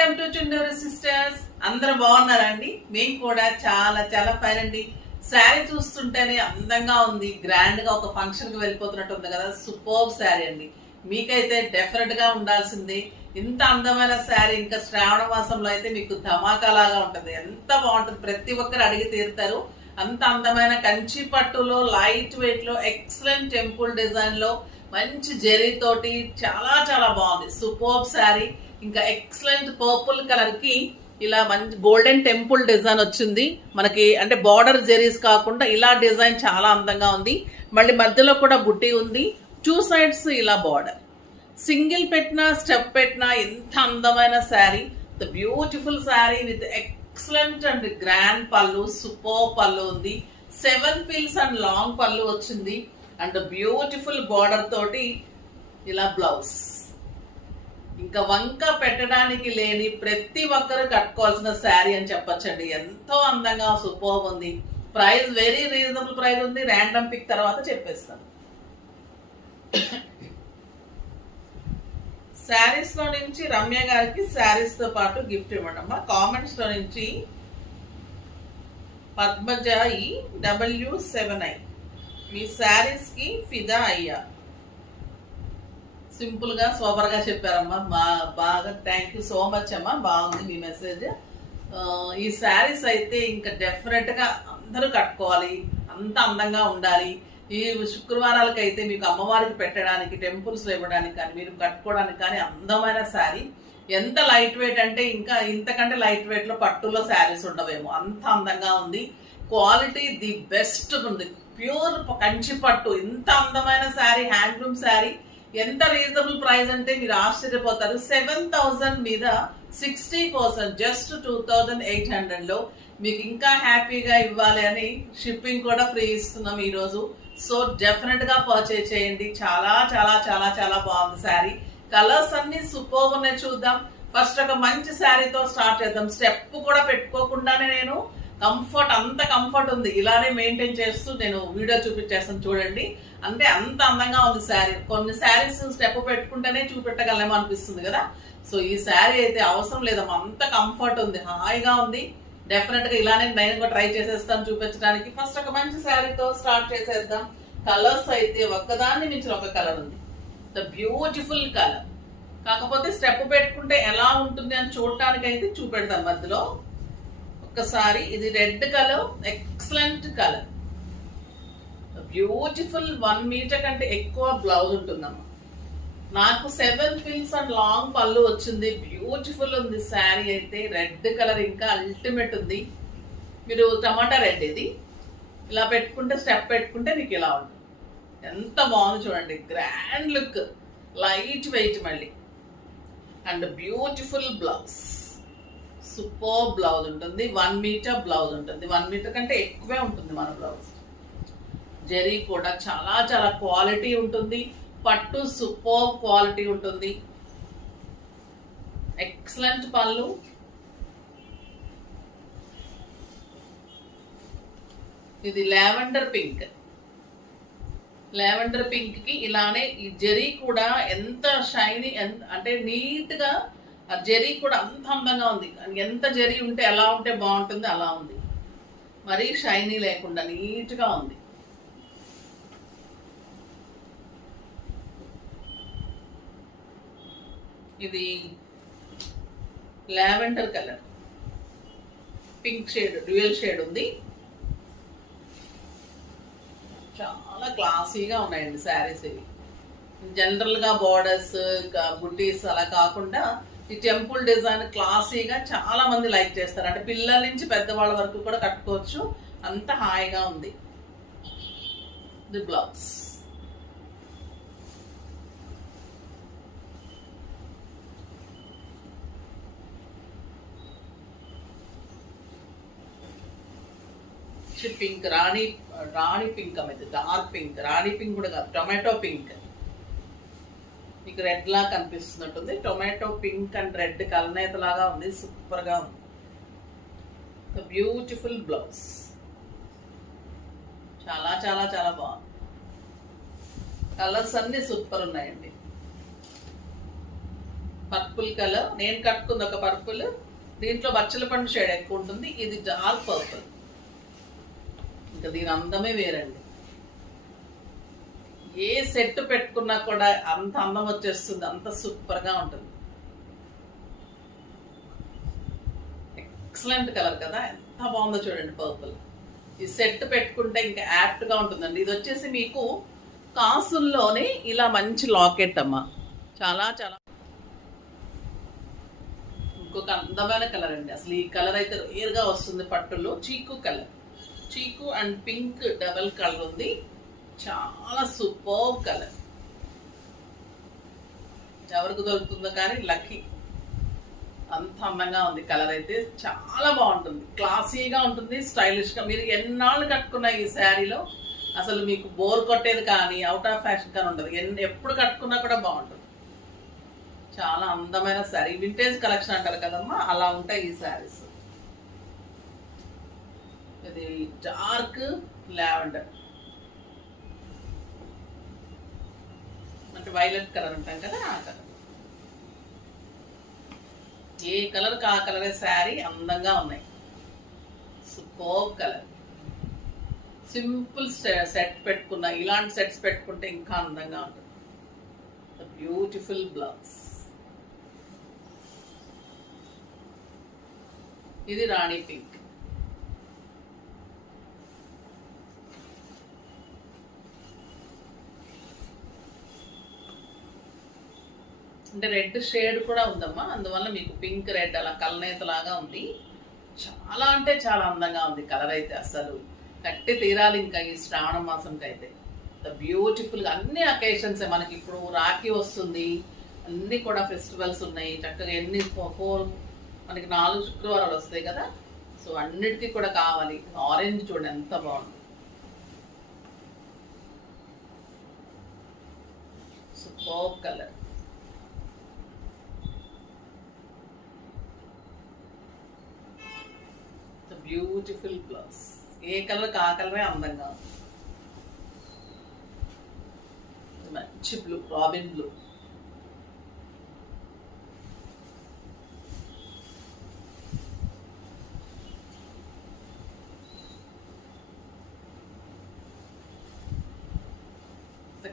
Welcome to Chunduru sisters. అందరూ బాగున్నారండి? మేము కూడా చాలా చాలా ఫైన్ అండి. శారీ చూస్తుంటేనే అందంగా ఉంది, గ్రాండ్ గా ఒక ఫంక్షన్ కి వెళ్ళిపోతున్నట్టు ఉంది కదా. సూపర్ శారీ అండి. మీకైతే డెఫినెట్ గా ఉండాల్సింది. ఇంత అందమైన శారీ ఇంకా శ్రావణ మాసంలో అయితే మీకు ధమాకాలాగా ఉంటది. ఎంత బాగుంటుంది, ప్రతి ఒక్కరు అడిగి తీరుతారు. అంత అందమైన కంచి పట్టులో లైట్ వెయిట్ లో ఎక్సలెంట్ టెంపుల్ డిజైన్ లో మంచి జెరీ తోటి చాలా చాలా బాగుంది. సూపర్ శారీ. ఇంకా ఎక్సలెంట్ పర్పుల్ కలర్ కి ఇలా మంచి గోల్డెన్ టెంపుల్ డిజైన్ వచ్చింది మనకి. అంటే బార్డర్ జెరీస్ కాకుండా ఇలా డిజైన్ చాలా అందంగా ఉంది. మళ్ళీ మధ్యలో కూడా బుట్టి ఉంది. 2 సైడ్స్ ఇలా బార్డర్. సింగిల్ పెట్టినా స్టెప్ పెట్టినా ఎంత అందమైన sari. The beautiful sari with excellent and grand పళ్ళు. సూపర్ పళ్ళు ఉంది. 7 ఫీల్స్ అండ్ లాంగ్ పళ్ళు వచ్చింది. అండ్ బ్యూటిఫుల్ బార్డర్ తోటి ఇలా బ్లౌజ్. ఇంకా వంక పెట్టడానికి లేని ప్రతి ఒక్కరు కట్టుకోవాల్సిన శారీ అని చెప్పొచ్చండి. ఎంతో అందంగా సూపర్ ఉంది. ప్రైస్ వెరీ రీజనబుల్ ప్రైస్ ఉంది. ర్యాండమ్ పిక్ తర్వాత చెప్పేస్తాను. శారీస్ లో నుంచి రమ్య గారికి శారీస్ తో పాటు గిఫ్ట్ ఇవ్వడమ్మా. కామెంట్స్ లో నుంచి పద్మజాయి W7I మీ శారీస్ కి ఫిదా అయ్యా. సింపుల్ గా సూపర్ గా చెప్పారమ్మా. బాగా థ్యాంక్ యూ సో మచ్ అమ్మా. బాగుంది మీ మెసేజ్. ఈ శారీస్ అయితే ఇంకా డెఫినెట్ గా అందరూ కట్టుకోవాలి. అంత అందంగా ఉండాలి. ఈ శుక్రవారాలకు అయితే మీకు అమ్మవారికి పెట్టడానికి, టెంపుల్స్ లో ఇవ్వడానికి కానీ, మీరు కట్టుకోవడానికి కానీ అందమైన శారీ. ఎంత లైట్ వెయిట్ అంటే ఇంకా ఇంతకంటే లైట్ వెయిట్ లో పట్టులో శారీస్ ఉండవేమో, అంత అందంగా ఉంది. క్వాలిటీ ది బెస్ట్ ఉంది. ప్యూర్ కంచి పట్టు. ఇంత అందమైన శారీ, హ్యాండ్లూమ్ శారీ. ఎంత రీజనబుల్ ప్రైస్ అంటే మీరు ఆశ్చర్యపోతారు. 7,000 మీద 60%, జస్ట్ 2,800 లో మీకు ఇంకా హ్యాపీగా ఇవ్వాలి అని షిప్పింగ్ కూడా ఫ్రీ ఇస్తున్నాం ఈరోజు. సో డెఫినెట్ గా పర్చేజ్ చేయండి. చాలా చాలా చాలా చాలా బాగుంది శారీ. కలర్స్ అన్ని సూపర్ ఉన్నాయి. చూద్దాం. ఫస్ట్ ఒక మంచి శారీతో స్టార్ట్ చేద్దాం. స్టెప్ కూడా పెట్టుకోకుండానే నేను కంఫర్ట్, అంత కంఫర్ట్ ఉంది. ఇలానే మెయింటైన్ చేస్తూ నేను వీడియో చూపించేస్తాను చూడండి. అంటే అంత అందంగా ఉంది శారీ. కొన్ని శారీస్ స్టెప్ పెట్టుకుంటేనే చూపెట్టగలమో అనిపిస్తుంది కదా. సో ఈ శారీ అయితే అవసరం లేదమ్మా, అంత కంఫర్ట్ ఉంది, హాయిగా ఉంది. డెఫినెట్ గా ఇలానే నేను కూడా ట్రై చేసేస్తాను చూపించడానికి. ఫస్ట్ ఒక మంచి శారీతో స్టార్ట్ చేసేద్దాం. కలర్స్ అయితే ఒక్కదాన్ని మించిన ఒక కలర్ ఉంది. The beautiful colour. కాకపోతే స్టెప్ పెట్టుకుంటే ఎలా ఉంటుంది అని చూడటానికి అయితే చూపెడతాను మధ్యలో. ఒక్కసారి ఇది red colour, excellent colour, beautiful. 1 metre కంటే ఎక్కువ బ్లౌజ్ ఉంటుందమ్మా. నాకు 7 ఫిల్స్ అండ్ లాంగ్ పళ్ళు వచ్చింది. బ్యూటిఫుల్ ఉంది శారీ అయితే. రెడ్ కలర్ ఇంకా అల్టిమేట్ ఉంది. మీరు టమాటా రెడ్ ఇది ఇలా పెట్టుకుంటే, స్టెప్ పెట్టుకుంటే మీకు ఇలా ఉంటుంది. ఎంత బాగుంది చూడండి. గ్రాండ్ లుక్, లైట్ వెయిట్ మళ్ళీ. And beautiful blouse. Super blouse ఉంటుంది. 1 మీటర్ బ్లౌజ్ ఉంటుంది. 1 మీటర్ కంటే ఎక్కువే ఉంటుంది మన బ్లౌజ్. జరీ కూడా చాలా చాలా క్వాలిటీ ఉంటుంది. పట్టు సూపర్ క్వాలిటీ ఉంటుంది. ఎక్సలెంట్ పళ్ళు. ఇది లావెండర్ పింక్. లావెండర్ పింక్ కి ఇలానే ఈ జరీ కూడా ఎంత షైనీ, అంటే నీట్ గా ఆ జరీ కూడా అంత అందంగా ఉంది. ఎంత జరీ ఉంటే ఎలా ఉంటే బాగుంటుంది అలా ఉంది. మరీ షైనీ లేకుండా నీట్ గా ఉంది. ఇది lavender colour, pink shade, dual shade ఉంది. చాలా క్లాసీగా ఉన్నాయండి శారీస్ ఇవి. జనరల్ గా బార్డర్స్, బుటీస్ అలా కాకుండా ఈ టెంపుల్ డిజైన్ క్లాసీగా చాలా మంది లైక్ చేస్తారు. అంటే పిల్లల నుంచి పెద్దవాళ్ళ వరకు కూడా కట్టుకోవచ్చు. అంత హాయిగా ఉంది. The blouse. పింక్, రాణి పింక్ అనేది డార్క్ పింక్. రాణి పింక్ కూడా కాదు, టొమాటో పింక్. మీకు రెడ్ లా కనిపిస్తున్నట్టుంది. టొమాటో పింక్ అండ్ రెడ్ కలనేత లాగా ఉంది. సూపర్ గా ఉంది. Beautiful blouse. చాలా చాలా చాలా బాగుంది. కలర్స్ అన్ని సూపర్ ఉన్నాయండి. పర్పుల్ కలర్, నేను కట్టుకుంది ఒక పర్పుల్, దీంట్లో బచ్చల పండు షేడ్ ఎక్కువ ఉంటుంది, ఇది డార్క్ పర్పుల్. ఇంకా దీని అందమే వేరండి. ఏ సెట్ పెట్టుకున్నా కూడా అంత అందం వచ్చేస్తుంది, అంత సూపర్గా ఉంటుంది. ఎక్సలెంట్ కలర్ కదా, ఎంత బాగుందో చూడండి పర్పుల్. ఈ సెట్ పెట్టుకుంటే ఇంకా యాప్ట్గా ఉంటుందండి. ఇది వచ్చేసి మీకు కాసుల్లోనే ఇలా మంచి లాకెట్ అమ్మా, చాలా చాలా. ఇంకొక అందమైన కలర్ అండి, అసలు ఈ కలర్ అయితే రేర్గా వస్తుంది పట్టులో. చీకు కలర్, చీకు అండ్ పింక్ డబల్ కలర్ ఉంది, చాలా సూపర్ కలర్. ఎవరికి దొరుకుతుందో కానీ లక్కీ. అంత అందంగా ఉంది కలర్ అయితే, చాలా బాగుంటుంది, క్లాసీగా ఉంటుంది, స్టైలిష్గా. మీరు ఎన్నాళ్ళు కట్టుకున్న ఈ శారీలో అసలు మీకు బోర్ కొట్టేది కానీ అవుట్ ఆఫ్ ఫ్యాషన్ కానీ ఉండదు. ఎప్పుడు కట్టుకున్నా కూడా బాగుంటుంది. చాలా అందమైన శారీ, వింటేజ్ కలెక్షన్ అంటారు కదమ్మా, అలా ఉంటాయి ఈ శారీస్. ఇది డార్క్ లావెండర్ అంటే వైలెట్ కలర్ అంటాం కదా, ఆ కలర్. ఏ కలర్ కా కలరే శారీ అందంగా ఉన్నాయి. Super colour. సింపుల్ సెట్ పెట్టుకున్న, ఇలాంటి సెట్స్ పెట్టుకుంటే ఇంకా అందంగా ఉంటుంది. Beautiful blouse. ఇది రాణి పింక్. అంటే రెడ్ షేడ్ కూడా ఉందమ్మా, అందువల్ల మీకు పింక్ రెడ్ అలా కలనేత లాగా ఉంది. చాలా అంటే చాలా అందంగా ఉంది కలర్ అయితే, అసలు కట్టి తీరాలి ఇంకా ఈ శ్రావణ మాసంకి అయితే. బ్యూటిఫుల్గా అన్ని అకేషన్స్ మనకి. ఇప్పుడు రాఖీ వస్తుంది, అన్ని కూడా ఫెస్టివల్స్ ఉన్నాయి చక్కగా. ఎన్ని 4 మనకి 4 శుక్రవారాలు వస్తాయి కదా, సో అన్నిటికీ కూడా కావాలి. ఆరెంజ్ చూడండి ఎంత బాగుంది, సూపర్ కలర్. Beautiful blouse. ఏ కలర్ ఆ కలరే అందంగా ఉంది. మంచి blue, robin blue.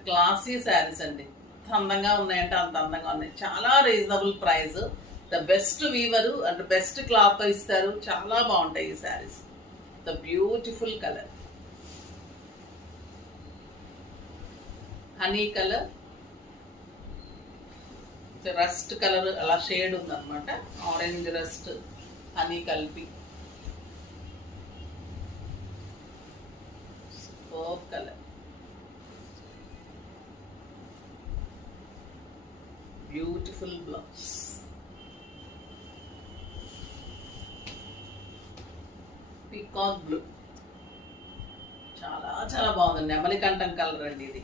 Classy saris అండి, ఎంత అందంగా ఉన్నాయంటే అంత అందంగా ఉన్నాయి. చాలా reasonable price, the best weaver and best cloth ఇస్తారు. చాలా బాగుంటాయి ఈ saris. The beautiful colour, honey colour, rust colour అలా షేడ్ ఉందన్నమాట. ఆరెంజ్ రస్ట్ హనీ కలిపి super colour. Beautiful blouse. Peacock blue, చాలా చాలా బాగుందండి. నెమలికంఠం కలర్ అండి ఇది.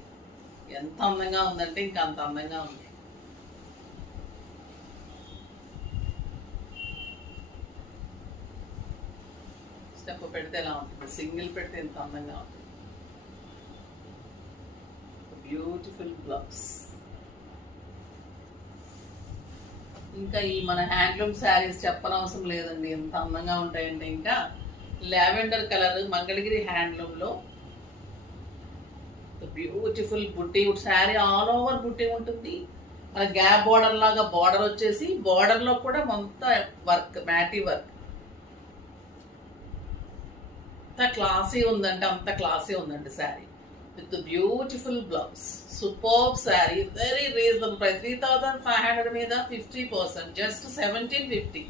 ఎంత అందంగా ఉందంటే ఇంకా అంత అందంగా ఉంది. స్టెప్ పెడితే ఎలా ఉంటుంది, సింగిల్ పెడితే ఎంత అందంగా ఉంటుంది. Beautiful blouse. ఇంకా ఈ మన హ్యాండ్లూమ్ శారీస్ చెప్పనవసరం లేదండి, ఎంత అందంగా ఉంటాయండి. ఇంకా లావెండర్ కలర్ మంగళగిరి హ్యాండ్లూమ్ లో బ్యూటిఫుల్ బుట్టి శారీ, ఆల్ ఓవర్ బుట్టి ఉంటుంది. మన గ్యాప్ బార్డర్ లాగా బార్డర్ వచ్చేసి, బార్డర్ లో కూడా మొత్తం వర్క్, మ్యాటీ వర్క్. అంత క్లాసీ ఉందంటే అంత క్లాసీ ఉందండి sari, with beautiful blouse. Super sari, very reasonable price. 3500 మీద 50%, జస్ట్ 1750.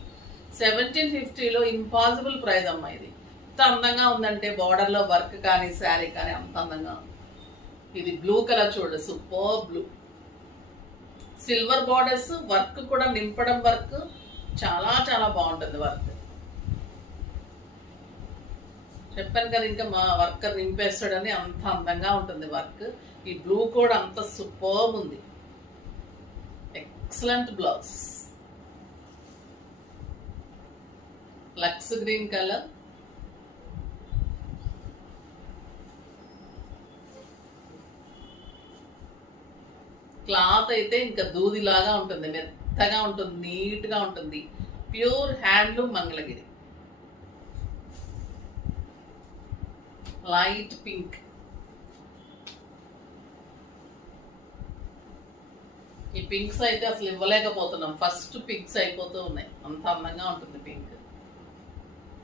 1750లో ఇంపాసిబుల్ ప్రైస్ అమ్మా ఇది. ఎంత అందంగా ఉందంటే బార్డర్ లో వర్క్ కానీ శారీ కానీ అంత అందంగా ఉంది. ఇది బ్లూ కలర్ చూడండి, super blue. Silver borders, work కూడా నింపడం వర్క్ చాలా చాలా బాగుంటుంది వర్క్. చెప్పాను కదా ఇంకా మా వర్కర్ నింపేస్తాడని, అంత అందంగా ఉంటుంది వర్క్. ఈ బ్లూ కూడా అంత సూపర్ ఉంది, excellent blouse. Lux green colour, cloth అయితే ఇంకా దూదిలాగా ఉంటుంది, మెత్త మెత్తగా ఉంటుంది, నీట్గా ఉంటుంది. Pure handloom Mangalagiri. Light pink. ఈ పింక్స్ అయితే అసలు ఇవ్వలేకపోతున్నాం, ఫస్ట్ పింక్స్ అయిపోతూ ఉన్నాయి, అంత అందంగా ఉంటుంది పింక్.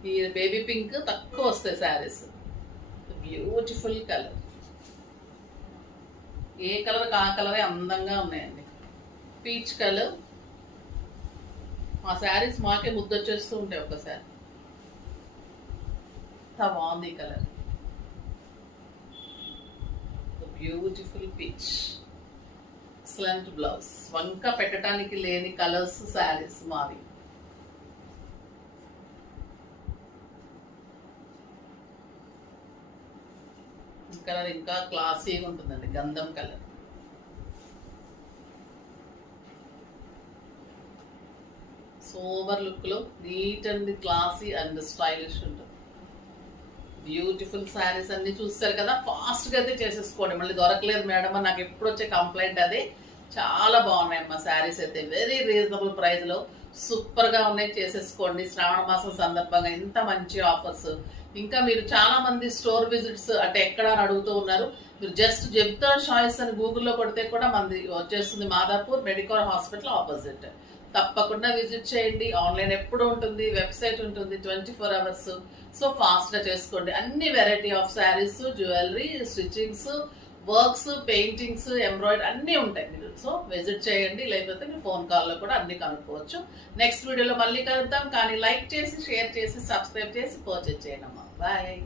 ఈ బేబీ పింక్ తక్కువ వస్తాయి శారీస్. బ్యూటిఫుల్ కలర్, ఏ కలర్ ఆ కలరే అందంగా ఉన్నాయండి. Peach colour. ఆ శారీస్ మాకే ముద్దొచ్చేస్తూ ఉంటాయి ఒకసారి, అంత బాగుంది colour. Beautiful peach. Excellent blouse. వంక పెట్టడానికి లేని కలర్స్ శారీస్ మావి. కలర్ ఇంకా క్లాసీగా ఉంటుందండి, గంధం కలర్. సోబర్ లుక్ లో neat and classy and stylish ఉంటుంది. బ్యూటిఫుల్ శారీస్ అన్ని చూస్తారు కదా, ఫాస్ట్ గా అయితే చేసేసుకోండి. మళ్ళీ దొరకలేదు మేడం అని నాకు ఎప్పుడు వచ్చే కంప్లైంట్ అదే. చాలా బాగున్నాయి అమ్మా శారీస్ అయితే, వెరీ రీజనబుల్ ప్రైస్ లో సూపర్ గా ఉన్నాయి, చేసేసుకోండి. శ్రావణ మాసం సందర్భంగా ఇంత మంచి ఆఫర్స్. ఇంకా మీరు చాలా మంది స్టోర్ విజిట్స్ అంటే ఎక్కడ అని అడుగుతూ ఉన్నారు. మీరు జస్ట్ జెబ్తా చాయిస్ అని గూగుల్లో కొడితే కూడా మనది వచ్చేస్తుంది, మాదాపూర్ మెడికల్ హాస్పిటల్ ఆపోజిట్. తప్పకుండా విజిట్ చేయండి. ఆన్లైన్ ఎప్పుడు ఉంటుంది, వెబ్సైట్ ఉంటుంది 24 hours. సో ఫాస్ట్ గా చేసుకోండి. అన్ని variety of saris, jewellery, stitchings, works, paintings, embroidery అన్నీ ఉంటాయి. మీరు సో విజిట్ చేయండి, లేకపోతే మీ ఫోన్ కాల్లో కూడా అన్ని కనుక్కోవచ్చు. నెక్స్ట్ వీడియోలో మళ్ళీ కలుద్దాం. కానీ లైక్ చేసి, షేర్ చేసి, సబ్స్క్రైబ్ చేసి పర్చేజ్ చేయండి అమ్మా. బాయ్.